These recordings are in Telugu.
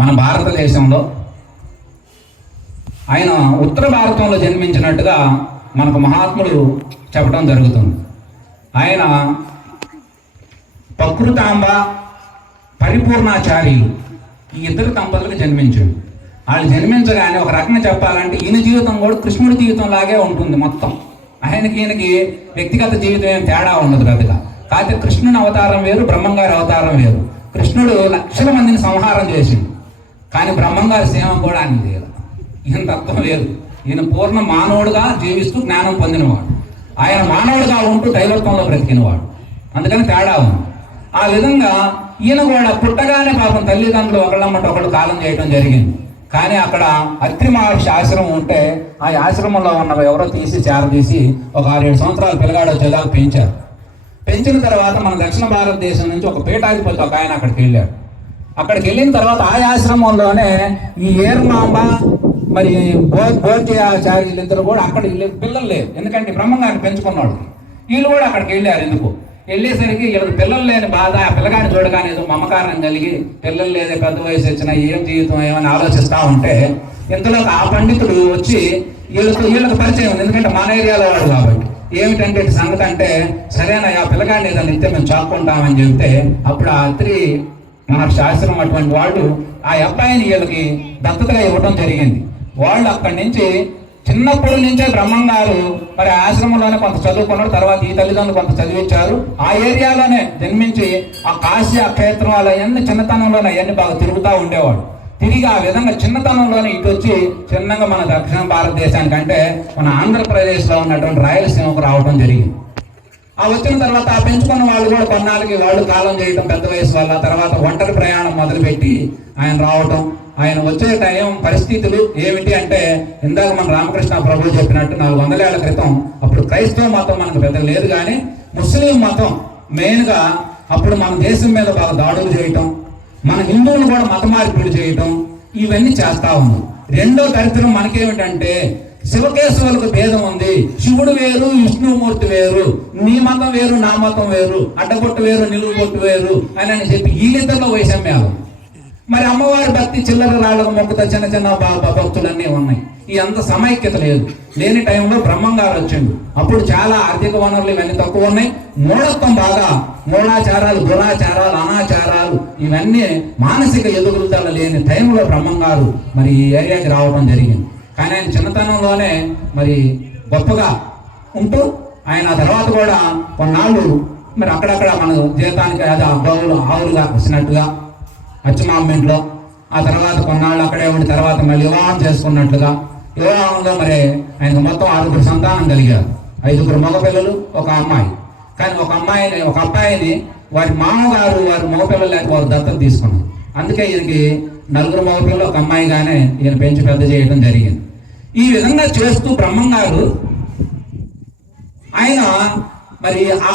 మన భారతదేశంలో ఆయన ఉత్తర భారతంలో జన్మించినట్టుగా మనకు మహాత్ములు చెప్పడం జరుగుతుంది. ఆయన ప్రకృతాంబ పరిపూర్ణాచార్యులు ఈ ఇద్దరు దంపతులకు జన్మించాడు. వాళ్ళు జన్మించగానే ఒక రకంగా చెప్పాలంటే ఈయన జీవితం కూడా కృష్ణుడి జీవితం లాగే ఉంటుంది మొత్తం. ఈయనకి వ్యక్తిగత జీవితం ఏం తేడా ఉండదు పెద్దగా. కాకపోతే కృష్ణుని అవతారం వేరు, బ్రహ్మంగారి అవతారం వేరు. కృష్ణుడు లక్షల మందిని సంహారం చేసిండు, కానీ బ్రహ్మంగారి సేవ కూడా ఆయన చేయదు. ఈయన తత్వం వేరు. ఈయన పూర్ణ మానవుడుగా జీవిస్తూ జ్ఞానం పొందినవాడు. ఆయన మానవుడిగా ఉంటూ దైవత్వంలో బ్రతికినవాడు. అందుకని తేడా ఉంది. ఆ విధంగా ఈయన కూడా పుట్టగానే పాపం తల్లిదండ్రులు ఒకళ్ళమ్మట ఒకళ్ళు కాలం చేయడం జరిగింది. కానీ అక్కడ అత్రి మహర్షి ఆశ్రమం ఉంటే ఆ ఆశ్రమంలో ఉన్న ఎవరో చేరదీసి ఒక 6-7 సంవత్సరాలు పిల్లగాడు వచ్చేదాకా పెంచారు. పెంచిన తర్వాత మన దక్షిణ భారతదేశం నుంచి ఒక పీఠాధిపతి ఒక ఆయన అక్కడికి వెళ్ళాడు. అక్కడికి వెళ్ళిన తర్వాత ఆ ఆశ్రమంలోనే ఈ ఏర్మాంబ మరి భోజ్యాచార్యులు ఇద్దరు కూడా అక్కడ పిల్లలు లేరు, ఎందుకంటే బ్రహ్మంగారిని పెంచుకున్నాడు. వీళ్ళు కూడా అక్కడికి వెళ్ళారు. ఎందుకు వెళ్ళేసరికి వీళ్ళకి పిల్లలు లేని బాధ, ఆ పిల్లగాని చూడగానే ఏదో మమకారం కలిగి పిల్లలు లేదే పెద్ద వయసు వచ్చినా ఏం జీవితం ఏమని ఆలోచిస్తూ ఉంటే ఇంతలో ఆ పండితుడు వచ్చి వీళ్ళకి పరిచయం ఉంది, ఎందుకంటే మన ఏరియాలో వాడు కాబట్టి. ఏమిటంటే సంగతి అంటే, సరేనా ఆ పిల్లగాడిని ఏదో నిత్యం మేము చాక్కుంటామని చెప్తే అప్పుడు ఆ అత్రి మన శాస్త్రం అటువంటి వాళ్ళు ఆ అబ్బాయిని వీళ్ళకి దత్తతగా ఇవ్వడం జరిగింది. వాళ్ళు అక్కడి నుంచి చిన్నప్పటి నుంచే బ్రహ్మంగారు మరి ఆశ్రమంలోనే కొంత చదువుకున్నారు. తర్వాత ఈ తల్లిదండ్రులు కొంత చదివించారు. ఆ ఏరియాలోనే జన్మించి ఆ కాశీ ఆ క్షేత్రాలు అవన్నీ చిన్నతనంలోనే అవన్నీ బాగా తిరుగుతూ ఉండేవాడు. తిరిగి ఆ విధంగా చిన్నతనంలోనే ఇటు వచ్చి చిన్నగా మన దక్షిణ భారతదేశానికి అంటే మన ఆంధ్రప్రదేశ్లో ఉన్నటువంటి రాయలసీమకు రావడం జరిగింది. ఆ వచ్చిన తర్వాత ఆ పెంచుకున్న వాళ్ళు కూడా కొన్నాళ్ళకి వాళ్ళు కాలం చేయటం పెద్ద వయసు వల్ల తర్వాత ఒంటరి ప్రయాణం మొదలుపెట్టి ఆయన రావటం. ఆయన వచ్చే టైం పరిస్థితులు ఏమిటి అంటే, ఇందాక మన రామకృష్ణ ప్రభు చెప్పినట్టు 400 ఏళ్ల క్రితం అప్పుడు క్రైస్తవ మతం మనకు పెద్ద లేదు, కానీ ముస్లిం మతం మెయిన్గా అప్పుడు మన దేశం మీద బాగా దాడులు చేయటం, మన హిందువులు కూడా మత మార్పిడి చేయటం ఇవన్నీ చేస్తా ఉంది. రెండో దరిద్రం మనకేమిటంటే శివకేశవులకు భేదం ఉంది. శివుడు వేరు, విష్ణుమూర్తి వేరు, నీ మతం వేరు, నా మతం వేరు, అడ్డగొట్టు వేరు, నిలువు కొట్టు వేరు అని చెప్పి వీళ్ళిద్దరిలో వైషమ్యాలు. మరి అమ్మవారి భక్తి చిల్లర రాళ్ళకు మొక్కుతా చిన్న చిన్న భక్తులన్నీ ఉన్నాయి. ఈ అంత సమైక్యత లేదు. లేని టైంలో బ్రహ్మంగారు వచ్చిండు. అప్పుడు చాలా ఆర్థిక వనరులు ఇవన్నీ తక్కువ ఉన్నాయి. మూఢత్వం బాగా, మూఢాచారాలు, దురాచారాలు, అనాచారాలు ఇవన్నీ మానసిక ఎదుగుదల లేని టైంలో బ్రహ్మంగారు మరి ఈ ఏరియాకి రావడం జరిగింది. కానీ ఆయన చిన్నతనంలోనే మరి గొప్పగా ఉంటూ ఆయన ఆ తర్వాత కూడా కొన్నాళ్ళు మరి అక్కడక్కడ మన జీవితానికి అది ఆవులుగా వచ్చినట్టుగా అచ్చమామెంట్లో, ఆ తర్వాత కొన్నాళ్ళు అక్కడే ఉండి తర్వాత మళ్ళీ వివాహం చేసుకున్నట్లుగా, వివాహంలో మరి ఆయనకు మొత్తం 6 సంతానం కలిగారు. 5 మగపిల్లలు, 1 అమ్మాయి. కానీ ఒక అబ్బాయిని వారి మామగారు వారి మగపిల్లలు లేక వారు దత్తత తీసుకున్నారు. అందుకే ఈయనకి 4 మగపిల్లలు, 1 అమ్మాయిగానే ఈయన పెంచి పెద్ద చేయడం జరిగింది. ఈ విధంగా చేస్తూ బ్రహ్మంగారు ఆయన మరి ఆ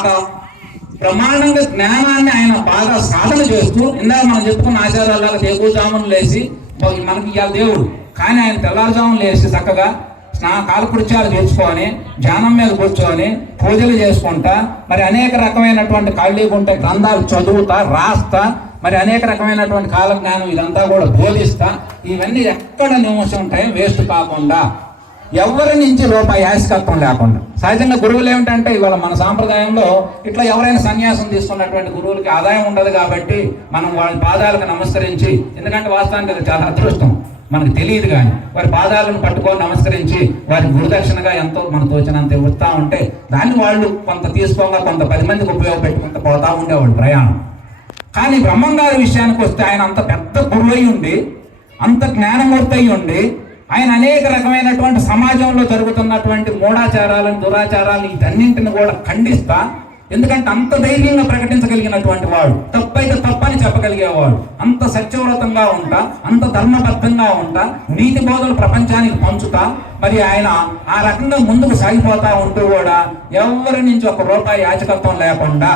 బ్రహ్మాండంగా జ్ఞానాన్ని ఆయన బాగా సాధన చేస్తూ, ఇందాక మనం చెప్పుకున్న ఆచారాలాగా తెగుజామును లేచి మనకి ఇవాళ దేవుడు, కానీ ఆయన తెల్లారుజామును లేచి చక్కగా కాలకృత్యాలు చేసుకొని ధ్యానం మీద కూర్చొని పూజలు చేసుకుంటా మరి అనేక రకమైనటువంటి ఖాళీగుంటే గ్రంథాలు చదువుతా రాస్తా మరి అనేక రకమైనటువంటి కాలజ్ఞానం ఇదంతా కూడా బోధిస్తా, ఇవన్నీ ఎక్కడ నిమిషం టైం వేస్ట్ కాకుండా ఎవరి నుంచి రూపాయి యాశకత్వం లేకుండా. సహజంగా గురువులు ఏమిటంటే ఇవాళ మన సాంప్రదాయంలో ఇట్లా ఎవరైనా సన్యాసం తీసుకున్నటువంటి గురువులకి ఆదాయం ఉండదు కాబట్టి మనం వాళ్ళ పాదాలకు నమస్కరించి, ఎందుకంటే వాస్తవానికి అది చాలా అదృష్టం, మనకు తెలియదు, కానీ వారి పాదాలను పట్టుకొని నమస్కరించి వారి గురుదక్షిణగా ఎంతో మనకు తోచినంత ఇస్తూ ఉంటే దాన్ని వాళ్ళు కొంత తీసుకోగా కొంత 10 మందికి ఉపయోగపెట్టుకుంటూ పోతా ఉండేవాళ్ళు ప్రయాణం. కానీ బ్రహ్మంగారి విషయానికి వస్తే ఆయన అంత పెద్ద గురువు అయి ఉండి, అంత జ్ఞానమూర్తి అయి ఉండి, ఆయన అనేక రకమైనటువంటి సమాజంలో జరుగుతున్నటువంటి మూఢాచారాలను, దురాచారాలను వీటన్నింటిని కూడా ఖండిస్తా, ఎందుకంటే అంత ధైర్యంగా ప్రకటించగలిగినటువంటి వాడు, తప్పైతే తప్పని చెప్పగలిగేవాడు, అంత సత్యవ్రతంగా ఉంటా, అంత ధర్మబద్ధంగా ఉంటా, నీతి బోధలు ప్రపంచానికి పంచుతా మరి ఆయన ఆ రకంగా ముందుకు సాగిపోతా ఉంటూ కూడా ఎవరి నుంచి 1 రూపాయి యాచకత్వం లేకుండా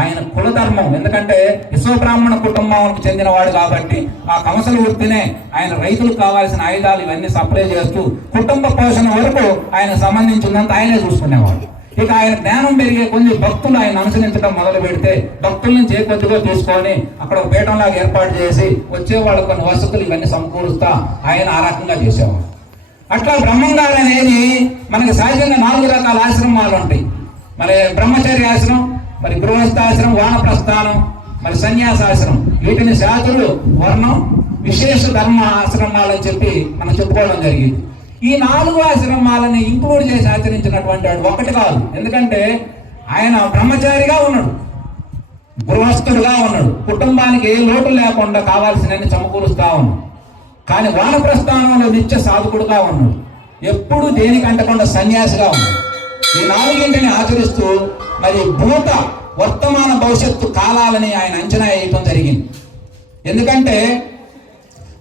ఆయన కులధర్మం, ఎందుకంటే విశ్వబ్రాహ్మణ కుటుంబానికి చెందినవాడు కాబట్టి ఆ కంసల వృత్తినే ఆయన రైతులకు కావాల్సిన ఆయుధాలు ఇవన్నీ సప్లై చేస్తూ కుటుంబ పోషణ వరకు ఆయన సంబంధించిందంతా ఆయనే చూసుకునేవాడు. ఇక ఆయన జ్ఞానం పెరిగే కొన్ని భక్తులు ఆయన అనుసరించడం మొదలు పెడితే భక్తుల నుంచి ఏ కొద్దిగా తీసుకొని అక్కడ ఒక పీఠంలాగా ఏర్పాటు చేసి వచ్చే వాళ్ళకు కొన్ని వసతులు ఇవన్నీ సమకూరుస్తా ఆయన ఆ రకంగా చేసేవాడు. అట్లా బ్రహ్మంగారు అనేది మనకి సహజంగా 4 రకాల ఆశ్రమాలు ఉంటాయి. మరి బ్రహ్మచర్య ఆశ్రమం, మరి గృహస్థాశ్రమం, వానప్రస్థానం, మరి సన్యాసాశ్రమం. వీటిని శాతులు, వర్ణం, విశేష ధర్మ ఆశ్రమాలు అని చెప్పి మనం చెప్పుకోవడం జరిగింది. ఈ 4 ఆశ్రమాలని ఇంక్లూడ్ చేసి ఆచరించినటువంటి వాడు ఒకటి కాదు. ఎందుకంటే ఆయన బ్రహ్మచారిగా ఉన్నాడు, గృహస్థుడుగా ఉన్నాడు, కుటుంబానికి ఏ లోటు లేకుండా కావాల్సినన్ని సమకూరుస్తా ఉన్నాడు. కానీ వానప్రస్థానంలో నిత్య సాధకుడుగా ఉన్నాడు, ఎప్పుడు దేనికి అంటకుండా సన్యాసిగా ఉన్నాడు. ఈ 4ని ఆచరిస్తూ మరి భూత వర్తమాన భవిష్యత్తు కాలాలని ఆయన అంచనా వేయటం జరిగింది. ఎందుకంటే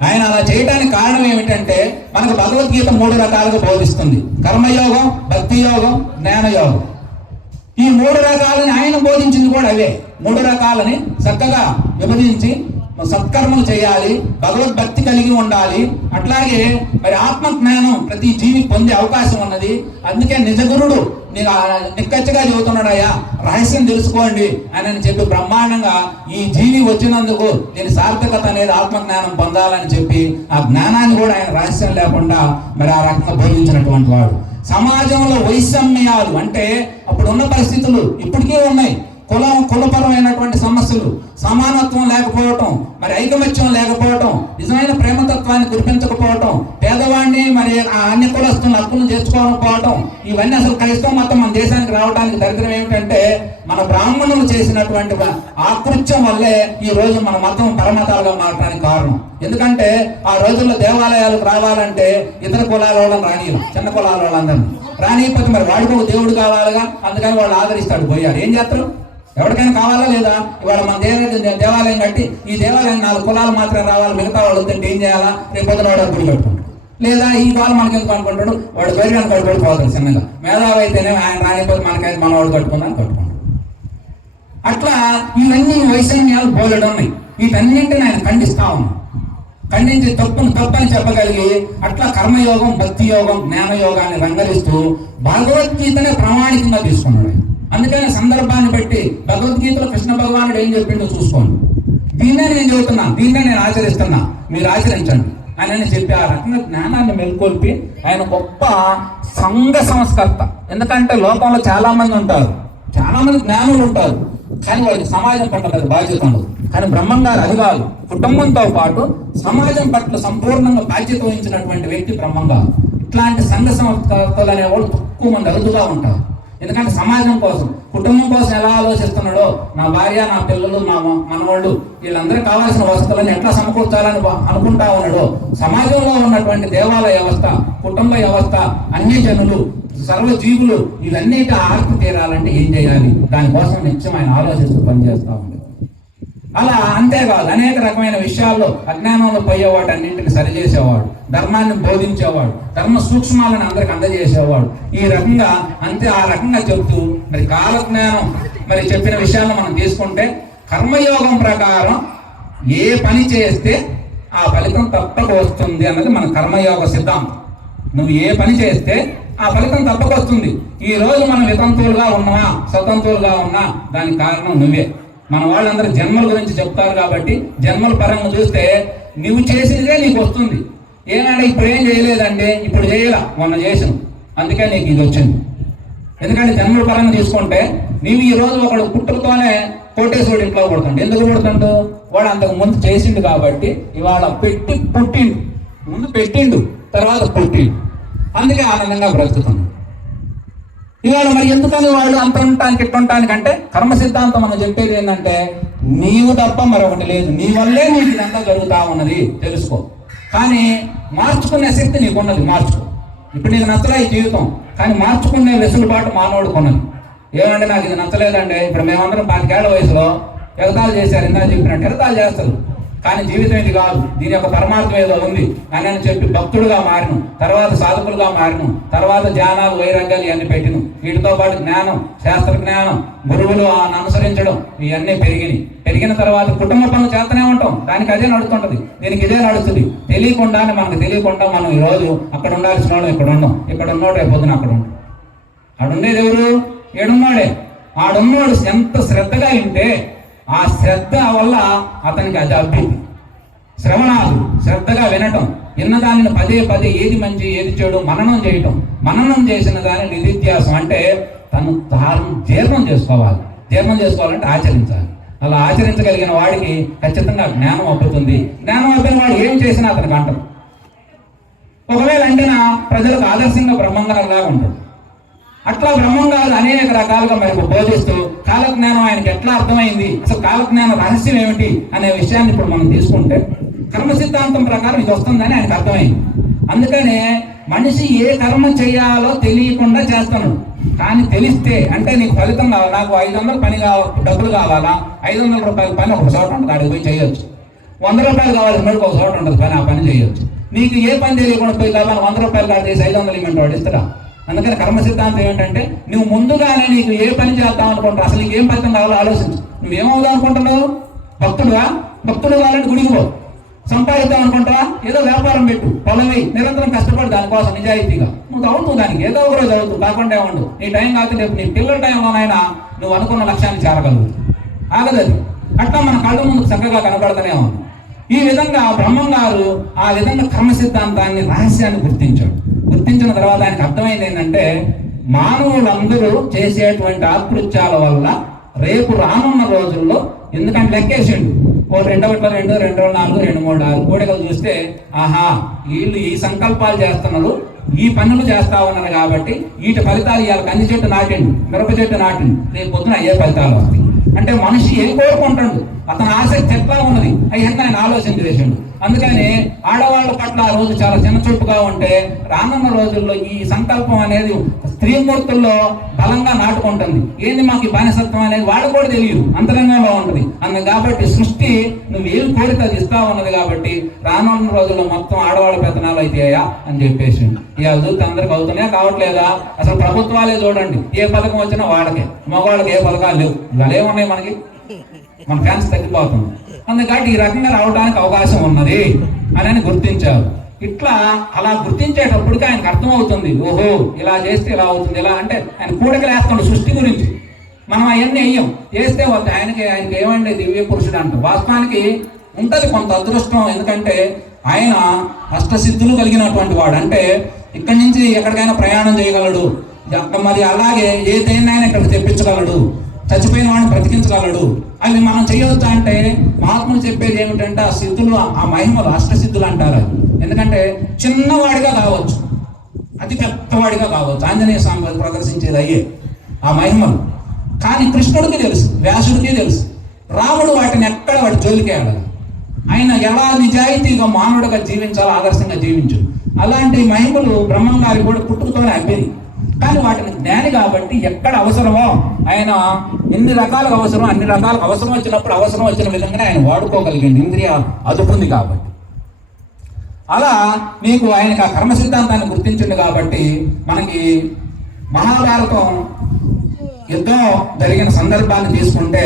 ఆయన అలా చేయడానికి కారణం ఏమిటంటే మనకు భగవద్గీత 3 రకాలుగా బోధిస్తుంది. కర్మయోగం, భక్తి యోగం, జ్ఞానయోగం. ఈ 3 రకాలని ఆయన బోధించింది కూడా అవే. 3 రకాలని చక్కగా విభజించి సత్కర్మలు చేయాలి, భగవద్భక్తి కలిగి ఉండాలి. అట్లాగే మరి ఆత్మజ్ఞానం ప్రతి జీవి పొందే అవకాశం ఉన్నది. అందుకే నిజగురుడు నీకు నిక్కచ్చిగా చెబుతున్నాడయ్యా, రహస్యం తెలుసుకోండి అని చెప్పి బ్రహ్మాండంగా ఈ జీవి వచ్చినందుకు దీని సార్థకత అనేది ఆత్మజ్ఞానం పొందాలని చెప్పి ఆ జ్ఞానాన్ని కూడా ఆయన రహస్యం లేకుండా మరి ఆ రకంగా బోధించినటువంటి వాడు. సమాజంలో వైషమ్యాలు అంటే అప్పుడున్న పరిస్థితులు ఇప్పటికీ ఉన్నాయి. కులపరమైనటువంటి సమస్యలు, సమానత్వం లేకపోవటం, మరి ఐకమత్యం లేకపోవటం, నిజమైన ప్రేమతత్వాన్ని కురిపించకపోవటం, పేదవాడిని మరి అన్ని కులస్తులను హక్కులను చేర్చుకోకపోవటం, ఇవన్నీ అసలు క్రైస్తవ మతం మన దేశానికి రావడానికి దరిద్రం ఏమిటంటే మన బ్రాహ్మణులు చేసినటువంటి ఆకృత్యం వల్లే ఈ రోజు మన మతం పరమతాలుగా మారడానికి కారణం. ఎందుకంటే ఆ రోజుల్లో దేవాలయాలకు రావాలంటే ఇతర కులాల వాళ్ళని రానియడం, చిన్న కులాల వాళ్ళందరినీ రానియకపోతే మరి వాడికి ఒక దేవుడు కావాలిగా, అందుకని వాళ్ళు ఆదరిస్తాడు. పోయారు, ఏం చేస్తారు? ఎవరికైనా కావాలా లేదా? ఇవాళ మన దేవాలయం కట్టి ఈ దేవాలయం 4 కులాలు మాత్రమే రావాలి, మిగతా వాళ్ళు వద్దంటే ఏం చేయాలా? రేపు పొద్దున వాడు గుడి కట్టుకుంటాడు. లేదా ఈ వాళ్ళు మనకి ఎందుకు అనుకుంటాడు, వాడు బయట కట్టుకోకపోతాడు. చిన్నగా మేధావి అయితేనే ఆయన రానిపోతే మనకైతే మన వాడు కట్టుకుందాన్ని కట్టుకుంటాడు. అట్లా ఇవన్నీ వైషమ్యాలు బోలెడు ఉన్నాయి. వీటన్నింటిని ఆయన ఖండిస్తా ఉన్నాం. ఖండించి తప్పని చెప్పగలిగి అట్లా కర్మయోగం, భక్తి యోగం, జ్ఞానయోగాన్ని రంగరిస్తూ భగవద్గీతనే ప్రామాణికంగా తీసుకున్నాడు. అందుకని సందర్భాన్ని బట్టి భగవద్గీతలో కృష్ణ భగవానుడు ఏం చెప్పిండో చూసుకోండి. దీన్నే నేను చెబుతున్నా, దీన్నే నేను ఆచరిస్తున్నా, మీరు ఆచరించండి అని చెప్పి ఆ రకంగా జ్ఞానాన్ని మెలుకొల్పి ఆయన గొప్ప సంఘ సంస్కర్త. ఎందుకంటే లోకంలో చాలా మంది ఉంటారు, చాలా మంది జ్ఞానులు ఉంటారు, కానీ వాళ్ళకి సమాజం పట్ల బాధ్యత ఉండదు. కానీ బ్రహ్మంగారు అది కాదు, కుటుంబంతో పాటు సమాజం పట్ల సంపూర్ణంగా బాధ్యత వహించినటువంటి వ్యక్తి బ్రహ్మంగారు. ఇట్లాంటి సంఘ సంస్కర్తలు అనేవాళ్ళు తక్కువ మంది అరుదుగా ఉంటారు. ఎందుకంటే సమాజం కోసం, కుటుంబం కోసం ఎలా ఆలోచిస్తున్నాడో, నా భార్య, నా పిల్లలు, నా మనవాళ్ళు వీళ్ళందరికీ కావాల్సిన వసతులను ఎట్లా సమకూర్చాలని అనుకుంటా ఉన్నాడో, సమాజంలో ఉన్నటువంటి దేవాలయ వ్యవస్థ, కుటుంబ వ్యవస్థ, అన్ని జనులు, సర్వజీవులు ఇవన్నిటి ఆర్తి తీరాలంటే ఏం చేయాలి, దానికోసం నిత్యం ఆయన ఆలోచిస్తూ పనిచేస్తూ ఉంటాడు. అలా అంతేకాదు, అనేక రకమైన విషయాల్లో అజ్ఞానంలో పోయేవాడు అన్నింటిని సరిచేసేవాడు, ధర్మాన్ని బోధించేవాడు, ధర్మ సూక్ష్మాలను అందరికి అందజేసేవాడు. ఈ రకంగా ఆ రకంగా చెప్తూ మరి కాలజ్ఞానం మరి చెప్పిన విషయాలను మనం తీసుకుంటే, కర్మయోగం ప్రకారం ఏ పని చేస్తే ఆ ఫలితం తప్పక వస్తుంది అన్నది మన కర్మయోగ సిద్ధాంతం. నువ్వు ఏ పని చేస్తే ఆ ఫలితం తప్పక వస్తుంది. ఈ రోజు మనం వితంతువులుగా ఉన్నా, స్వతంతువులుగా ఉన్నా దానికి కారణం నువ్వే. మన వాళ్ళందరూ జన్మల గురించి చెప్తారు కాబట్టి జన్మల పరంగా చూస్తే నువ్వు చేసినదే నీకు వస్తుంది. ఏమంటే ఇప్పుడు ఏం చేయలేదండి, ఇప్పుడు చేయాల, మొన్న చేసాను, అందుకే నీకు ఇది వచ్చింది. ఎందుకంటే జన్మల పరంగా తీసుకుంటే నీవు ఈ రోజు ఒకడు పుట్టుకతోనే కోటేశ్వరుడు ఇంట్లో పుడుతుండు. ఎందుకు పుడుతుండు? వాడు అంతకు ముందు చేసిండు కాబట్టి ఇవాళ పుట్టిండు, ముందు పెట్టిండు, తర్వాత పుట్టిండు, అందుకే ఆనందంగా బ్రతుకుతున్నాడు. ఇవాళ మరి ఎందుకని వాళ్ళు అంత ఉండటానికి ఇట్లా ఉండటానికి అంటే కర్మ సిద్ధాంతం మనం చెప్పేది ఏంటంటే నీవు తప్ప మరొకటి లేదు, నీ వల్లే నీకు ఇదంతా జరుగుతా ఉన్నది తెలుసుకో. కానీ మార్చుకునే శక్తి నీకున్నది, మార్చుకో. ఇప్పుడు నీకు నచ్చలే ఈ జీవితం, కానీ మార్చుకునే వెసులుబాటు మానవుడికి ఉన్నది. ఏమంటే నాకు ఇది నచ్చలేదండి, ఇప్పుడు మేమందరం 25 ఏళ్ల వయసులో ఎగతాలు చేశారు, ఇందా చెప్పినట్టు ఎగతాలు చేస్తారు, కానీ జీవితం ఇది కాదు, దీని యొక్క పరమార్థం ఏదో ఉంది అని చెప్పి భక్తుడుగా మారిను, తర్వాత సాధకులుగా మారిను, తర్వాత ధ్యానాలు, వైరాగ్యాలు ఇవన్నీ పెట్టిను. వీటితో పాటు జ్ఞానం, శాస్త్ర జ్ఞానం, గురువులు అనుసరించడం ఇవన్నీ పెరిగిన తర్వాత కుటుంబ పనులు చేస్తూనే ఉంటాం, దానికి అదే నడుస్తుంటది, దీనికి ఇదే నడుస్తుంది. మనకు తెలియకుండా మనం ఈరోజు అక్కడ ఉండాల్సిన వాడు ఇక్కడ ఉన్నాం, ఇక్కడ ఉన్నోడు రేపు పొద్దున అక్కడ ఉంటాం. అక్కడ ఉండేది ఎవరు? ఏడున్నాడే. ఆడున్నోడు ఎంత శ్రద్ధగా వింటే ఆ శ్రద్ధ వల్ల అతనికి అది అభివృద్ధి. శ్రవణాలు శ్రద్ధగా వినటం, విన్నదానిని పదే పదే ఏది మంచి ఏది చెడు మననం చేయటం, మననం చేసిన దాని నిధిధ్యాసం అంటే తను జీర్ణం చేసుకోవాలి. జీర్ణం చేసుకోవాలంటే ఆచరించాలి. అలా ఆచరించగలిగిన వాడికి ఖచ్చితంగా జ్ఞానం అబ్బుతుంది. జ్ఞానం అబ్బిన వాడు ఏం చేసినా అతనికి అంటారు. ఒకవేళ అంటేనా ప్రజలకు ఆదర్శంగా బ్రహ్మంగారులాగా ఉంటాడు. అట్లా బ్రహ్మంగారు అనేక రకాలుగా మనకు బోధిస్తూ కాలజ్ఞానం ఆయనకి ఎట్లా అర్థమైంది, అసలు కాలజ్ఞాన రహస్యం ఏమిటి అనే విషయాన్ని ఇప్పుడు మనం తీసుకుంటే కర్మ సిద్ధాంతం ప్రకారం ఇది వస్తుందని ఆయనకు అర్థమైంది. అందుకనే మనిషి ఏ కర్మ చేయాలో తెలియకుండా చేస్తున్నాడు. కానీ తెలిస్తే అంటే నీకు ఫలితం కావాలి, నాకు 500 పని కావాలి, డబ్బులు కావాలా, 500 రూపాయల పని ఒక చోట ఉంటుంది, అడిగి పోయి చేయొచ్చు. 100 రూపాయలు కావాల్సిన ఒక చోట ఉంటుంది పని, ఆ పని చేయొచ్చు. నీకు ఏ పని తెలియకుండా పోయి కావాలి 100 రూపాయలు కాదు చేసి 500 ఇవ్వమంటే వాడు ఇస్తాడా? అందుకని కర్మ సిద్ధాంతం ఏంటంటే నువ్వు ముందుగానే నీకు ఏ పని చేద్దాం అనుకుంటావు, అసలు నీకు ఏం ఫలితం కావాలో ఆలోచించు. నువ్వేమవుదాం అనుకుంటున్నావు? భక్తుడుగా? భక్తుడు కావాలంటే గుడికి పో. సంపాదిద్దాం అనుకుంటావా? ఏదో వ్యాపారం పెట్టు, పొలవి నిరంతరం కష్టపడి దానికోసం నిజాయితీగా నువ్వు చదువుతూ దానికి ఏదో ఒకరోజు చదువుతూ కాకుండా ఏమండు. నీ టైం కాకపోతే రేపు నీ పిల్లల టైంలోనైనా నువ్వు అనుకున్న లక్ష్యాన్ని చేరగలవు. ఆగదది. అట్లా మన కళ్ళ ముందుకు చక్కగా కనబడతానే ఉంది. ఈ విధంగా బ్రహ్మంగారు ఆ విధంగా కర్మ సిద్ధాంతాన్ని రహస్యాన్ని గుర్తించాడు. గుర్తించిన తర్వాత ఆయనకు అర్థమైంది ఏంటంటే మానవులందరూ చేసేటువంటి ఆకృత్యాల వల్ల రేపు రానున్న రోజుల్లో, ఎందుకంటే లెక్కేసిండు, 1 2 2 2 4 2 3 6 కోడికలు చూస్తే ఆహా వీళ్ళు ఈ సంకల్పాలు చేస్తున్నారు, ఈ పనులు చేస్తా ఉన్నారు కాబట్టి వీటి ఫలితాలు ఇవాళ కంది చెట్టు నాటిండు, మిరప చెట్టు నాటిండు, రేపు పొద్దున అయ్యే ఫలితాలు వస్తాయి. అంటే మనిషి ఏం కోరుకుంటాడు, అతని ఆసక్తి ఎట్లా ఉన్నది అయ్యంతా ఆయన ఆలోచన చేసిండు. అందుకని ఆడవాళ్ళ పట్ల ఆ రోజు చాలా చిన్న చూపుగా ఉంటే రానున్న రోజుల్లో ఈ సంకల్పం అనేది స్త్రీమూర్తుల్లో బలంగా నాటుకుంటుంది. ఏంది మాకు ఈ బానిసత్వం అనేది వాళ్ళకు కూడా తెలియదు, అంతరంగంలో ఉంటుంది. కాబట్టి సృష్టి నువ్వు ఏం కోరిక ఇస్తా ఉన్నది కాబట్టి రానున్న రోజుల్లో మొత్తం ఆడవాళ్ళ పెత్తనాలు అయితాయా అని చెప్పేసి ఇవాళ చూస్తే అందరికి అవుతున్నాయా కావట్లేదా? అసలు ప్రభుత్వాలే చూడండి, ఏ పథకం వచ్చినా వాడకే, మగవాళ్ళకి ఏ పథకాలు లేవు. ఇవాళ ఏమున్నాయి మనకి, మన ఫ్యాన్స్ తగ్గిపోతుంది. అందుకని ఈ రకంగా రావడానికి అవకాశం ఉన్నది అని గుర్తించారు. ఇట్లా అలా గుర్తించేటప్పటికి ఆయనకు అర్థమవుతుంది, ఓహో ఇలా చేస్తే ఇలా అవుతుంది, ఇలా అంటే ఆయన కూడకలు వేస్తాడు సృష్టి గురించి. మనం అవన్నీ వెయ్యం, వేస్తే వాళ్ళు ఆయనకి ఏమంటే దివ్య పురుషుడు అంట. వాస్తవానికి ఉంటుంది కొంత అదృష్టం, ఎందుకంటే ఆయన అష్టసిద్ధులు కలిగినటువంటి వాడు. అంటే ఇక్కడి నుంచి ఎక్కడికైనా ప్రయాణం చేయగలడు, మరి అలాగే ఏ దేన్నైనా ఇక్కడికి తెప్పించగలడు, చచ్చిపోయిన వాడిని బ్రతికించగలడు. అవి మనం చేయవచ్చా అంటే మహాత్ములు చెప్పేది ఏమిటంటే ఆ సిద్ధులు, ఆ మహిమలు అష్టసిద్ధులు అంటారు. ఎందుకంటే చిన్నవాడిగా కావచ్చు, అతి పెద్దవాడిగా కావచ్చు, ఆంజనేయ స్వామి ప్రదర్శించేది అయ్యే ఆ మహిమలు. కానీ కృష్ణుడికి తెలుసు, వ్యాసుడికి తెలుసు, రాముడు వాటిని ఎక్కడ వాటి జోలికేయాలి. ఆయన ఎలా నిజాయితీగా మానవుడిగా జీవించాలో ఆదర్శంగా జీవించు. అలాంటి మహిమలు బ్రహ్మంగారి కూడా పుట్టుకతోనే అబ్బింది. కానీ వాటిని జ్ఞాని కాబట్టి ఎక్కడ అవసరమో ఆయన ఎన్ని రకాలుగా అవసరం అన్ని రకాలకు అవసరం వచ్చినప్పుడు అవసరం వచ్చిన విధంగానే ఆయన వాడుకోగలిగింది, ఇంద్రియ అదుపుంది కాబట్టి. అలా మీకు ఆయనకు ఆ కర్మ సిద్ధాంతాన్ని గుర్తించింది కాబట్టి మనకి మహాభారతం యుద్ధం జరిగిన సందర్భాన్ని తీసుకుంటే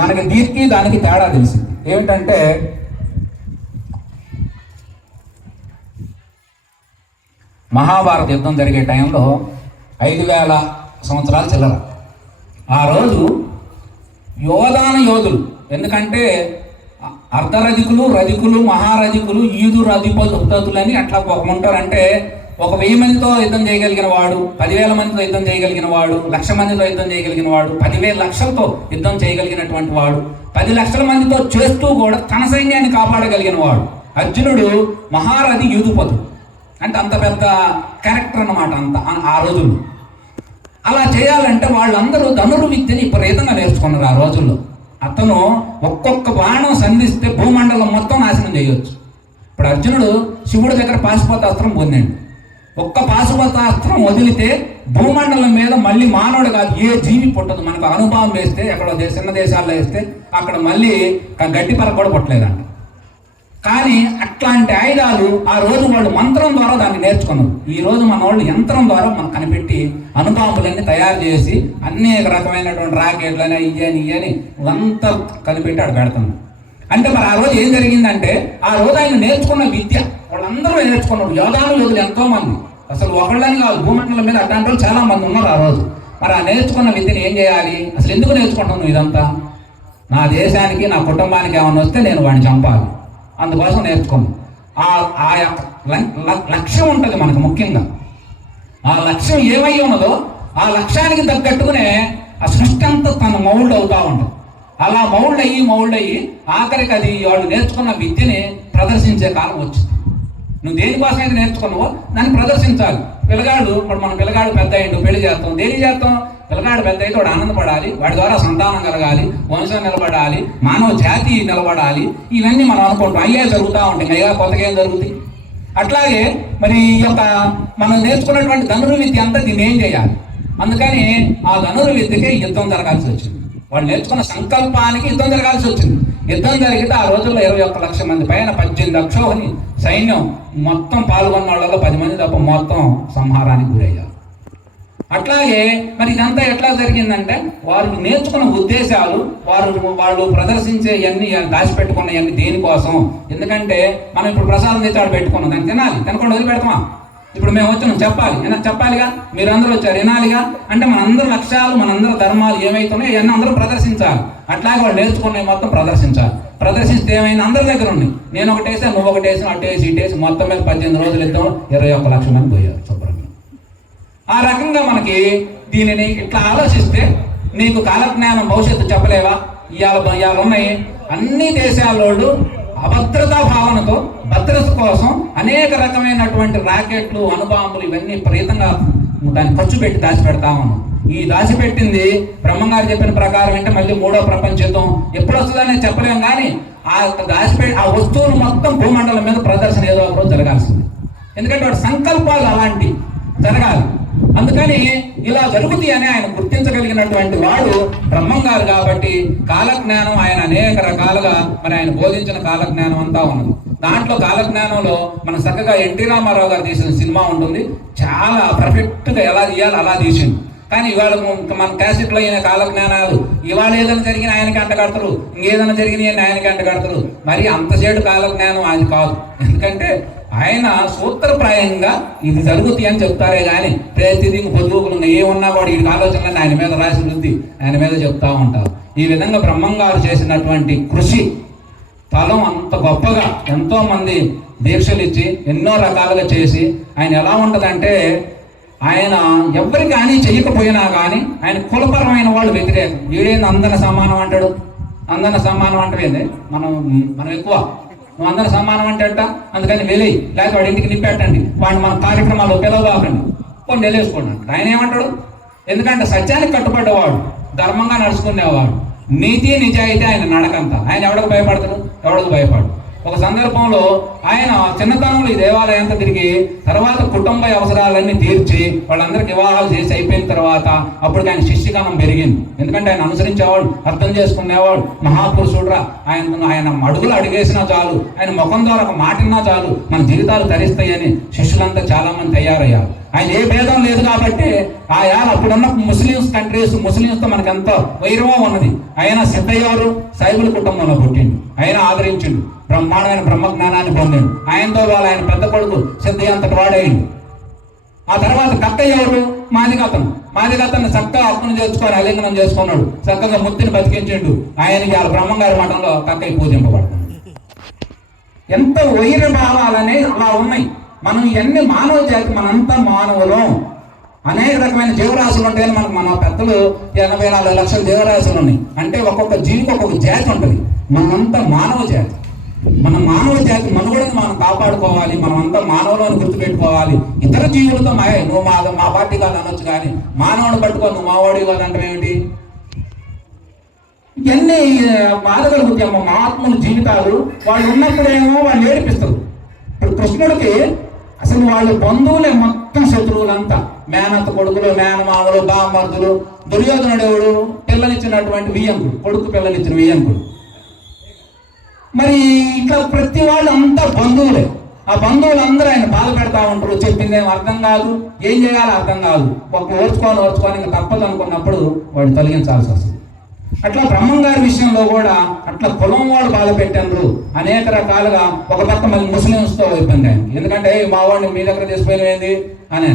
మనకి దీనికి దానికి తేడా తెలిసింది. ఏమిటంటే మహాభారత యుద్ధం జరిగే టైంలో 5000 సంవత్సరాల చిల్లర. ఆ రోజు యోధాన యోధులు, ఎందుకంటే అర్ధరధికులు, రధికులు, మహారధికులు, ఈదు రధిపతులు అని అట్లా ఉంటారు. అంటే 1000 మందితో యుద్ధం చేయగలిగిన వాడు, 10,000 మందితో యుద్ధం చేయగలిగిన వాడు, 1,00,000 మందితో యుద్ధం చేయగలిగిన వాడు, 10,000 లక్షలతో యుద్ధం చేయగలిగినటువంటి వాడు, 10 లక్షల మందితో చేస్తూ కూడా తన సైన్యాన్ని కాపాడగలిగిన వాడు అర్జునుడు. మహారథి యూదుపతుడు అంటే అంత పెద్ద క్యారెక్టర్ అన్నమాట అంత ఆ రోజుల్లో. అలా చేయాలంటే వాళ్ళందరూ ధనుర్విద్యని విపరీతంగా నేర్చుకున్నారు ఆ రోజుల్లో. అతను ఒక్కొక్క బాణం సంధిస్తే భూమండలం మొత్తం నాశనం చేయవచ్చు. ఇప్పుడు అర్జునుడు శివుడి దగ్గర పాశుపతాస్త్రం పొందాడు. ఒక్క పాశుపతాస్త్రం వదిలితే భూమండలం మీద మళ్ళీ మానవుడు కాదు ఏ జీవి పుట్టదు. మనకు అనుభవం వేస్తే ఎక్కడో చిన్న దేశాల్లో వేస్తే అక్కడ మళ్ళీ గడ్డి పరక కూడా పుట్టలేదంట. కానీ అట్లాంటి ఆయుధాలు ఆ రోజు వాళ్ళు మంత్రం ద్వారా దాన్ని నేర్చుకున్నారు. ఈ రోజు మన వాళ్ళు యంత్రం ద్వారా మనకు కనిపెట్టి అణుబాంబులన్నీ తయారు చేసి అనేక రకమైనటువంటి రాకెట్లని ఇయ్యని అంతా కనిపెట్టి అక్కడ పెడుతున్నారు. అంటే మరి ఆ రోజు ఏం జరిగిందంటే ఆ రోజు ఆయన నేర్చుకున్న విద్య వాళ్ళందరూ నేర్చుకున్నారు. యోధాను యోధులు ఎంతో మంది, అసలు ఒకళ్ళని కాదు, భూమండలం మీద అట్లాంటి వాళ్ళు చాలా మంది ఉన్నారు ఆ రోజు. మరి ఆ నేర్చుకున్న విద్యను ఏం చేయాలి? అసలు ఎందుకు నేర్చుకుంటాను నువ్వు ఇదంతా? నా దేశానికి, నా కుటుంబానికి ఏమన్నా వస్తే నేను వాడిని చంపాలి, అందుకోసం నేర్చుకున్నాను. ఆ లక్ష్యం ఉంటుంది మనకు. ముఖ్యంగా ఆ లక్ష్యం ఏమై ఉన్నదో ఆ లక్ష్యానికి తగ్గట్టుకునే ఆ సృష్టి అంతా తన మౌల్డ్ అవుతూ ఉంటుంది. అలా మౌల్డ్ అయ్యి ఆఖరికి అది వాళ్ళు నేర్చుకున్న విద్యని ప్రదర్శించే కాలం వచ్చింది. నువ్వు దేనికోసం అయితే నేర్చుకున్నావో దాన్ని ప్రదర్శించాలి. పిల్లగాడు ఇప్పుడు మన పిల్లగాడు పెద్ద అయ్యిండు, పెళ్లి చేస్తాం. దేనికి చేస్తాం? పిల్లగాడు పెద్ద అయితే వాడు ఆనందపడాలి, వాడి ద్వారా సంతానం కలగాలి, వంశం నిలబడాలి, మానవ జాతి నిలబడాలి. ఇవన్నీ మనం అనుకుంటాం. అయ్యే జరుగుతూ ఉంటాయి, అయ్యా కొత్తగా ఏం జరుగుతాయి. అట్లాగే మరి ఈ యొక్క మనం నేర్చుకున్నటువంటి ధనుర్విద్య అంతా దీన్ని ఏం చేయాలి? అందుకని ఆ ధనుర్విద్యకే యుద్ధం జరగాల్సి వచ్చింది. వాళ్ళు నేర్చుకున్న సంకల్పానికి యుద్ధం జరగాల్సి వచ్చింది. యుద్ధం జరిగితే ఆ రోజుల్లో 21 లక్షల మంది పైన 18 లక్షల సైన్యం మొత్తం పాల్గొన్న వాళ్ళలో 10 మంది తప్ప మొత్తం సంహారానికి గురయ్యారు. అట్లాగే మరి ఇదంతా ఎట్లా జరిగిందంటే వారు నేర్చుకున్న ఉద్దేశాలు, వాళ్ళు ప్రదర్శించే ఇవన్నీ దాచిపెట్టుకున్న ఇవన్నీ దేనికోసం? ఎందుకంటే మనం ఇప్పుడు ప్రసాదం తెచ్చి పెట్టుకున్నాం, దాన్ని తినాలి, తినకుండా వదిలిపెడతామా? ఇప్పుడు మేము వచ్చినాం, చెప్పాలిగా, మీరందరూ వచ్చారు, వినాలిగా. అంటే మనందరి లక్ష్యాలు, మనందరి ధర్మాలు ఏమైతున్నాయో ఇవన్నీ అందరూ ప్రదర్శించాలి. అట్లాగే వాళ్ళు నేర్చుకున్నవి మొత్తం ప్రదర్శించాలి. ప్రదర్శిస్తే ఏమైనా అందరి దగ్గర ఉన్నాయి. నేను ఒకటేసా, నువ్వు ఒకటేసి, అటేసి ఇటేసి మొత్తం మీద 18 రోజులు ఇద్దాం, 21 లక్షల మంది పోయారు శుభ్రంగా. ఆ రకంగా మనకి దీనిని ఇట్లా ఆలోచిస్తే నీకు కాలజ్ఞానం భవిష్యత్తు చెప్పలేవా? ఇవాళ ఉన్నాయి అన్ని దేశాల్లో అభద్రతా భావనతో భద్రత కోసం అనేక రకమైనటువంటి రాకెట్లు, అణుబాంబులు ఇవన్నీ విపరీతంగా దాన్ని ఖర్చు పెట్టి దాచిపెడతా ఉన్నాం. ఈ దాచిపెట్టింది బ్రహ్మంగారు చెప్పిన ప్రకారం అంటే మళ్ళీ 3వ ప్రపంచ యుద్ధం ఎప్పుడు వస్తుందని చెప్పలేము. కానీ ఆ వస్తువులు మొత్తం భూమండలం మీద ప్రదర్శన ఏదో ఒక రోజు జరగాల్సింది. ఎందుకంటే వాటి సంకల్పాలు అలాంటి జరగాలి. అందుకని ఇలా జరుగుతాయి అని ఆయన గుర్తించగలిగినటువంటి వాడు బ్రహ్మంగారు. కాబట్టి కాలజ్ఞానం ఆయన అనేక రకాలుగా మరి ఆయన బోధించిన కాలజ్ఞానం అంతా ఉన్నది. దాంట్లో కాలజ్ఞానంలో మన చక్కగా ఎన్టీ రామారావు గారు తీసిన సినిమా ఉంటుంది. చాలా పర్ఫెక్ట్గా ఎలా తీయాలి అలా తీసింది. కానీ ఇవాళ మన క్యాసెట్లో అయిన కాలజ్ఞానాలు ఇవాళ ఏదైనా జరిగిన ఆయనకి అంటగడతారు, ఇంకేదైనా జరిగిన ఆయనకి అంటగడతారు. మరి అంతసేటు కాలజ్ఞానం అది కాదు. ఎందుకంటే ఆయన సూత్రప్రాయంగా ఇది జరుగుతాయి అని చెప్తారే కానీ ప్రతిదీ పొద్దుగులు ఏమన్నా కూడా ఈ ఆలోచనలన్నీ ఆయన మీద రాసి వృద్ధి ఆయన మీద చెప్తా ఉంటారు. ఈ విధంగా బ్రహ్మంగారు చేసినటువంటి కృషి ఫలం అంత గొప్పగా ఎంతో మంది దీక్షలు ఇచ్చి ఎన్నో రకాలుగా చేసి ఆయన ఎలా ఉంటుందంటే ఆయన ఎవరికి హాని చెయ్యకపోయినా కానీ ఆయన కులపరమైన వాళ్ళు వ్యతిరేకం. వీడేంది అందరిన సమానం అంటాడు, అందరిన సమానం అంటే మనం ఎక్కువ, నువ్వు అందరూ సమానం అంటే అంట, అందుకని వెళ్ళి లేకపోతే వాడి ఇంటికి నింపెట్టండి, వాడిని మన కార్యక్రమాల్లో పిలవబాకండి, కొన్ని నిలేసుకోండి అంటాడు. ఆయన ఏమంటాడు? ఎందుకంటే సత్యానికి కట్టుబడ్డవాడు, ధర్మంగా నడుచుకునేవాడు, నీతి నిజాయితీ ఆయన నడకంత. ఆయన ఎవరికి భయపడతాడు? ఎవరికి భయపడు. ఒక సందర్భంలో ఆయన చిన్నతనంలో ఈ దేవాలయంతో తిరిగి తర్వాత కుటుంబ అవసరాలన్నీ తీర్చి వాళ్ళందరికీ వివాహాలు చేసి అయిపోయిన తర్వాత అప్పుడు ఆయన శిష్యగణం పెరిగింది. ఎందుకంటే ఆయన అనుసరించేవాడు, అర్థం చేసుకునేవాడు, మహాపురుషుడురా. ఆయన అడుగులు అడిగేసినా చాలు, ఆయన ముఖం ద్వారా ఒక మాటిన్నా చాలు మన జీవితాలు తరిస్తాయని శిష్యులంతా చాలా మంది తయారయ్యారు. ఆయన ఏ భేదం లేదు కాబట్టి అప్పుడున్న ముస్లింస్తో మనకి ఎంతో వైరవం ఉన్నది. ఆయన సిద్ధయ్యారు సైబుల కుటుంబంలో పుట్టిండు, ఆయన ఆదరించిండు, బ్రహ్మాండమైన బ్రహ్మజ్ఞానాన్ని పొందిండు. ఆయనతో ఆయన పెద్ద కొడుకు సిద్ధయ్య అంతటి వాడేయండు. ఆ తర్వాత కక్కయ్య ఎవరు? మాదిగతను చక్కగా అర్థం చేసుకొని అలింగనం చేసుకున్నాడు, చక్కగా ముత్తిని బతికించిండు. ఆయనకి వాళ్ళ బ్రహ్మంగారి మఠంలో కక్కయ్య పూజింపబడుతుంది. ఎంత వైర భావాలనే అలా ఉన్నాయి. మనం ఇవన్నీ మానవ జాతి, మనంతా మానవులం. అనేక రకమైన జీవరాశులు ఉంటాయని మన పెద్దలు 84 లక్షల జీవరాశులు ఉన్నాయి. అంటే ఒక్కొక్క జీవికి ఒక్కొక్క జాతి ఉంటుంది. మనంతా మానవ జాతి. మన మానవ జాతి మనుగడని మనం కాపాడుకోవాలి. మనమంతా మానవులను గుర్తుపెట్టుకోవాలి. ఇతర జీవులతో నువ్వు మా పార్టీ కాదు అనొచ్చు, కానీ మానవుని పట్టుకో నువ్వు మావాడి కాదు అంటే ఏమిటి? ఇవన్నీ బాధగలుగుతాయి. మహాత్ముల జీవితాలు వాళ్ళు ఉన్నప్పుడేమో వాళ్ళు ఏడిపిస్తారు. ఇప్పుడు కృష్ణుడికి అసలు వాళ్ళు బంధువులే మొత్తం శత్రువులంతా, మేనత్త కొడుకులు, మేనమామలు, బామర్దులు. దుర్యోధనుడేవుడు పిల్లనిచ్చినటువంటి వియ్యంకుడు, కొడుకు పిల్లనిచ్చిన వియ్యంకుడు. మరి ఇట్లా ప్రతి వాళ్ళు అంతా బంధువులే. ఆ బంధువులందరూ ఆయన బాధ పెడతా ఉంటారు. చెప్పిందేం అర్థం కాదు, ఏం చేయాలో అర్థం కాదు. ఒక ఓర్చుకొని ఇంకా తప్పదు అనుకున్నప్పుడు వాడు తొలగించాల్సి వస్తుంది. అట్లా బ్రహ్మంగారి విషయంలో కూడా అట్లా కులం వాడు బాధ పెట్టారు అనేక రకాలుగా. ఒక పక్క మళ్ళీ ముస్లింస్తో ఇబ్బంది అయింది. ఎందుకంటే మా వాడిని మీ దగ్గర తీసుకుపోయినది అని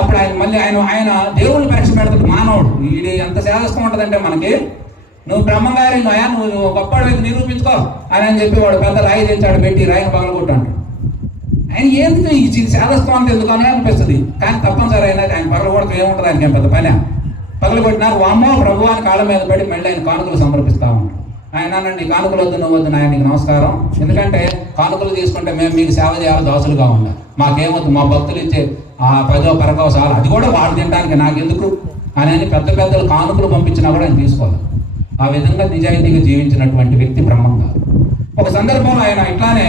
అప్పుడు ఆయన మళ్ళీ ఆయన దేవుళ్ళు పరీక్ష పెడతాడు మానవుడు. వీడి ఎంత సేదస్తూ ఉంటుందంటే మనకి, నువ్వు బ్రహ్మంగారి నువ్వు గొప్పవాడు నిరూపించుకో అని చెప్పి వాడు పెద్ద రాయి తెచ్చాడు, పెట్టి రాయిని పగలగొట్టు అంటాడు. ఆయన ఏంది ఈ సేదస్తూ అంత ఎందుకని అనిపిస్తుంది, కానీ తప్పనిసరి అయినా ఆయన పగలగొడతా ఏముంటుంది, ఆయనకి ఏం పెద్ద పని. పగలగొట్టినాక వామ్మో ప్రభు అని కాళ్ళ మీద పడి మళ్ళీ ఆయన కానుకలు సమర్పిస్తా ఉంటాడు. ఆయన అనండి, కానుకలు వద్దు, నువ్వు వద్దు, ఆయనకి నమస్కారం, ఎందుకంటే కానుకలు తీసుకుంటే మేము మీకు సేవ చేయాలి, దాసులుగా ఉండాలి, మాకేమొద్దు, మా భక్తులు ఇచ్చే ఆ 10వ 11వ సార్లు అది కూడా వాడు తినడానికి నాకెందుకు అని పెద్దలు కానుకలు పంపించినా కూడా ఆయన తీసుకోవాలి. ఆ విధంగా నిజాయితీగా జీవించినటువంటి వ్యక్తి బ్రహ్మంగారు. ఒక సందర్భంలో ఆయన ఇట్లానే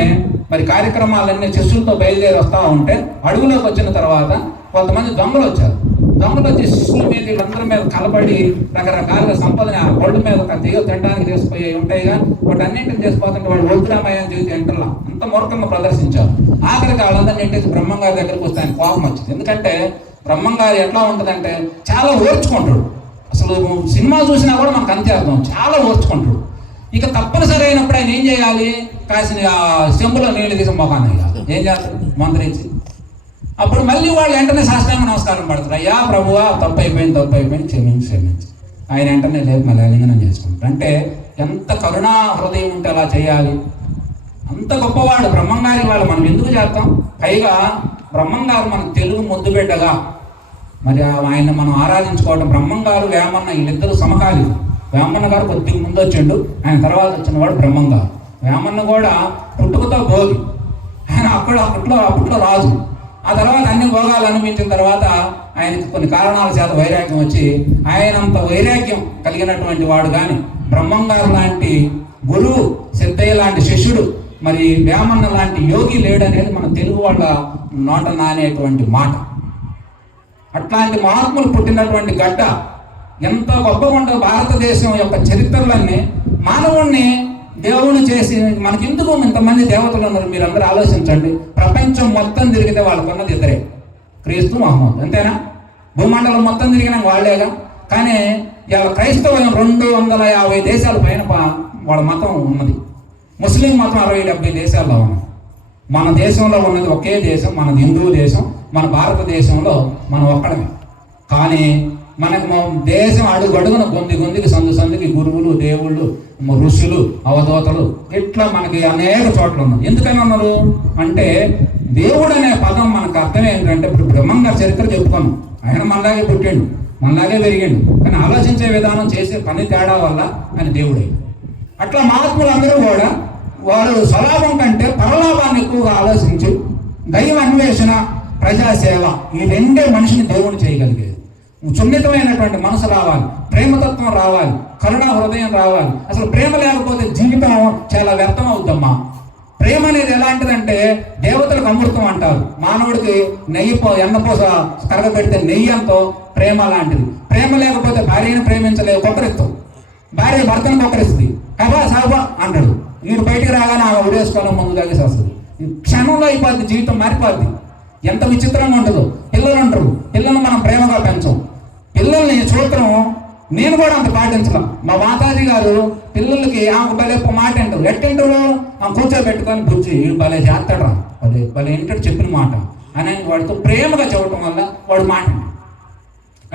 మరి కార్యక్రమాలన్నీ శిష్యులతో బయలుదేరి వస్తూ ఉంటే అడవులోకి వచ్చిన తర్వాత కొంతమంది దొంగలు వచ్చారు. దొంగలు వచ్చి శిష్యుల మీద వీళ్ళందరి మీద కలబడి రకరకాలుగా సంపదని ఆ ఒళ్ళు మీద తినడానికి తీసుకుపోయి ఉంటాయిగా, వాటి అన్నింటిని తీసుకుపోతుంటే వాళ్ళు ఒడ్డురామయ్య అని చెప్పి ఎంటర్లా అంత మూర్ఖంగా ప్రదర్శించారు. ఆఖరికి వాళ్ళందరినీ నెట్టేసి బ్రహ్మంగారి దగ్గరికి వస్తే ఆయన కోపం వచ్చింది. ఎందుకంటే బ్రహ్మంగారు ఎట్లా ఉంటుందంటే చాలా ఓర్చుకుంటాడు. అసలు సినిమా చూసినా కూడా మనకు అంతే అర్థం, చాలా ఓర్చుకుంటాడు. ఇక తప్పనిసరి అయినప్పుడు ఆయన ఏం చేయాలి, కాసిన చెంబులో నీళ్ళు తీసి మొఖాన్ని ఏం చేస్తారు మంత్రించి. అప్పుడు మళ్ళీ వాళ్ళు వెంటనే సాష్టాంగ నమస్కారం పడతారు, అయ్యా ప్రభువా తప్పు అయిపోయింది క్షమించి. ఆయన వెంటనే లేదు మళ్ళీ ఆలింగనం చేసుకుంటారు. అంటే ఎంత కరుణా హృదయం ఉంటే అలా చేయాలి. అంత గొప్పవాడు బ్రహ్మంగారి వాళ్ళు మనం ఎందుకు చేస్తాం. పైగా బ్రహ్మంగారు మనకు తెలుగు ముద్దుబిడ్డగా మరి ఆయన మనం ఆరాధించుకోవడం. బ్రహ్మంగారు వేమన్న వీళ్ళిద్దరూ సమకాలి. వేమన్న గారు కొద్దిగా ముందు వచ్చిండు, ఆయన తర్వాత వచ్చిన వాడు బ్రహ్మంగారు. వేమన్న కూడా పుట్టుకతో భోగి, ఆయన అప్పట్లో రాజు. ఆ తర్వాత అన్ని భోగాలు అనిపించిన తర్వాత ఆయనకి కొన్ని కారణాల చేత వైరాగ్యం వచ్చి, ఆయనంత వైరాగ్యం కలిగినటువంటి వాడు కానీ బ్రహ్మంగారు లాంటి గురువు, సిద్ధయ్య లాంటి శిష్యుడు, మరి వేమన్న లాంటి యోగి లేడనేది మన తెలుగు వాళ్ళ నోట నానేటువంటి మాట. అట్లాంటి మహాత్ములు పుట్టినటువంటి గడ్డ ఎంత గొప్పగా ఉండదు. భారతదేశం యొక్క చరిత్రలన్నీ మానవుణ్ణి దేవుణ్ణి చేసి మనకెందుకు ఇంతమంది దేవతలు ఉన్నారు మీరు అందరూ ఆలోచించండి. ప్రపంచం మొత్తం తిరిగితే వాళ్ళకున్నది ఇద్దరే, క్రీస్తు మహమ్మద్, అంతేనా? భూమండలం మొత్తం తిరిగినా వాళ్ళేగా. కానీ ఇవాళ క్రైస్తవం 250 దేశాల పైన వాళ్ళ మతం ఉన్నది. ముస్లిం మతం 60-70 దేశాల్లో ఉన్నది. మన దేశంలో ఉన్నది ఒకే దేశం, మనది హిందూ దేశం. మన భారతదేశంలో మనం ఒక్కడమే. కానీ మనకు దేశం అడుగడుగున గొంతుకి సందుకి గురువులు, దేవుళ్ళు, ఋషులు, అవధూతలు ఇట్లా మనకి అనేక చోట్ల ఉన్నారు. ఎందుకని ఉన్నారు అంటే దేవుడు అనే పదం మనకు అర్థం ఏంటంటే, ఇప్పుడు బ్రహ్మంగారి చరిత్ర చెప్పుకున్నాం. ఆయన మనలాగే పుట్టిండు, మనలాగే పెరిగిండు, కానీ ఆలోచించే విధానం, చేసే పని తేడా వల్ల ఆయన దేవుడే. అట్లా మహాత్ములందరూ కూడా వారు స్వలాభం కంటే పరలాభాన్ని ఎక్కువగా ఆలోచించి దైవ అన్వేషణ, ప్రజాసేవ ఈ రెండే మనిషిని దేవుడు చేయగలిగేది. సున్నితమైనటువంటి మనసు రావాలి, ప్రేమతత్వం రావాలి, కరుణ హృదయం రావాలి. అసలు ప్రేమ లేకపోతే జీవితం చాలా వ్యర్థం అవుద్దమ్మా. ప్రేమ అనేది ఎలాంటిదంటే దేవతలకు అమృతం అంటారు. మానవుడికి ఎన్నపోస కరగబెడితే నెయ్యి అంతో ప్రేమ లాంటిది. ప్రేమ లేకపోతే భార్యను ప్రేమించలేదు, కొక్కరిస్తాం. భార్య భర్తను కొక్కరిస్తుంది, కబా సాబా అంటాడు. వీడు బయటికి రాగానే ఆమె ఉడేసుకోవడం ముందు తగ్గేసి వస్తుంది. క్షణంలో అయిపోద్ది, జీవితం మారిపోద్ది. ఎంత విచిత్రంగా ఉంటుందో. పిల్లలు అంటారు, పిల్లల్ని మనం ప్రేమగా పెంచం. పిల్లల్ని చూడటం నేను కూడా అంత పాటించడం. మా మాతాజీ గారు పిల్లలకి ఆమెకు భలే మాట అంటారు. ఎట్టింటారు, ఆమె కూర్చోబెట్టుకొని బుజ్జి భలే చేస్తాడు రా, భలే ఏంటాడు చెప్పిన మాట అని వాడితో ప్రేమగా చెప్పడం వల్ల వాడు మాట.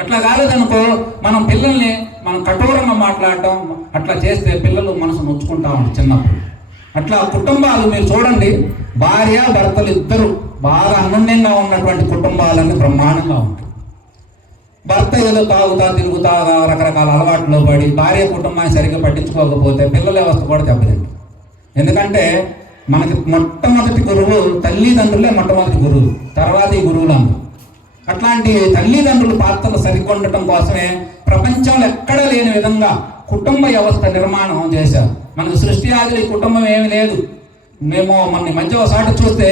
అట్లా కాలేదనుకో మనం పిల్లల్ని మనం కఠోరంగా మాట్లాడటం అట్లా చేస్తే పిల్లలు మనసు నొచ్చుకుంటా ఉంటారు చిన్నప్పుడు. అట్లా కుటుంబాలు మీరు చూడండి, భార్య భర్తలు ఇద్దరు బాగా అన్యోన్యంగా ఉన్నటువంటి కుటుంబాలన్నీ బ్రహ్మాండంగా ఉంటాయి. భర్త ఏదో తాగుతా తిరుగుతా రకరకాల అలవాట్లో పడి భార్య కుటుంబాన్ని సరిగ్గా పట్టించుకోకపోతే పిల్లల వ్యవస్థ కూడా దెబ్బతింది. ఎందుకంటే మనకి మొట్టమొదటి గురువు తల్లిదండ్రులే, మొట్టమొదటి గురువు, తర్వాత ఈ గురువులు అందరూ. అట్లాంటి తల్లిదండ్రుల పాత్రలు సరికొండటం కోసమే ప్రపంచంలో ఎక్కడ లేని విధంగా కుటుంబ వ్యవస్థ నిర్మాణం చేశారు. మనకు సృష్టి ఆదిలో ఈ కుటుంబం ఏమీ లేదు. మేము మన మధ్య ఒకసారి చూస్తే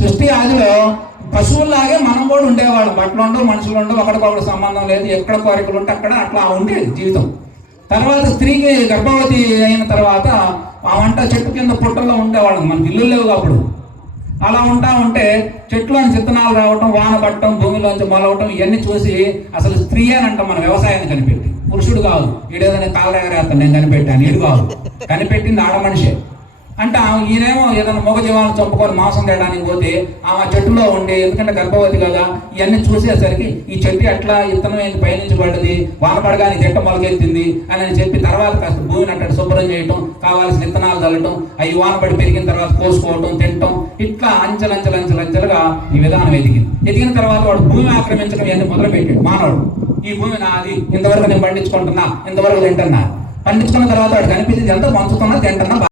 సృష్టి ఆదిలో పశువుల్లాగే మనం కూడా ఉండేవాళ్ళం. బట్టలు ఉండవు, మనుషులు ఉండవు, ఒకరికొకరు సంబంధం లేదు, ఎక్కడ కోరికలు ఉంటే అక్కడ అట్లా ఉండేది జీవితం. తర్వాత స్త్రీకి గర్భవతి అయిన తర్వాత ఆ వంట చెట్టు కింద పుట్టల్లో ఉండేవాళ్ళం. మనకి ఇల్లు లేవు అప్పుడు. అలా ఉంటే చెట్లోని విత్తనాలు రావటం, వాన పట్టడం, భూమిలోంచి మొలవటం ఇవన్నీ చూసి అసలు స్త్రీ అని అంటాం మన వ్యవసాయాన్ని కనిపెట్టి. పురుషుడు కాదు, ఈడేదో నేను కాలరేగరేస్తాను నేను కనిపెట్టాను, ఈడు కాదు, కనిపెట్టింది ఆడ మనిషే. అంటే ఈయనేమో ఏదైనా మూగ జీవాలను చంపుకొని మాంసం తినడానికి పోతే ఆమె చెట్టులో ఉండి, ఎందుకంటే గర్భవతి కదా, ఇవన్నీ చూసేసరికి ఈ చెట్టు ఎట్లా ఇత్తనం ఏంది పైనుంచి పడ్డది, వాన పడగానే చెట్టు మొలకెత్తింది అని చెప్పి తర్వాత కాస్త భూమిని అట్టడు శుభ్రం చేయటం, కావాల్సిన విత్తనాలు చల్లటం, అవి వాన పడి పెరిగిన తర్వాత కోసుకోవటం, తినటం, ఇట్లా అంచెలంచెలుగా ఈ విధానం ఎదిగిన తర్వాత వాడు భూమి ఆక్రమించడం ఇవన్నీ మొదలుపెట్టాడు మానవుడు. ఈ భూమి నాది, ఇంతవరకు నేను పండించుకుంటున్నా, ఇంతవరకు తింటున్నా. పండించుకున్న తర్వాత వాడు కనిపించింది ఎంత పంచుతున్నా తింటున్నా.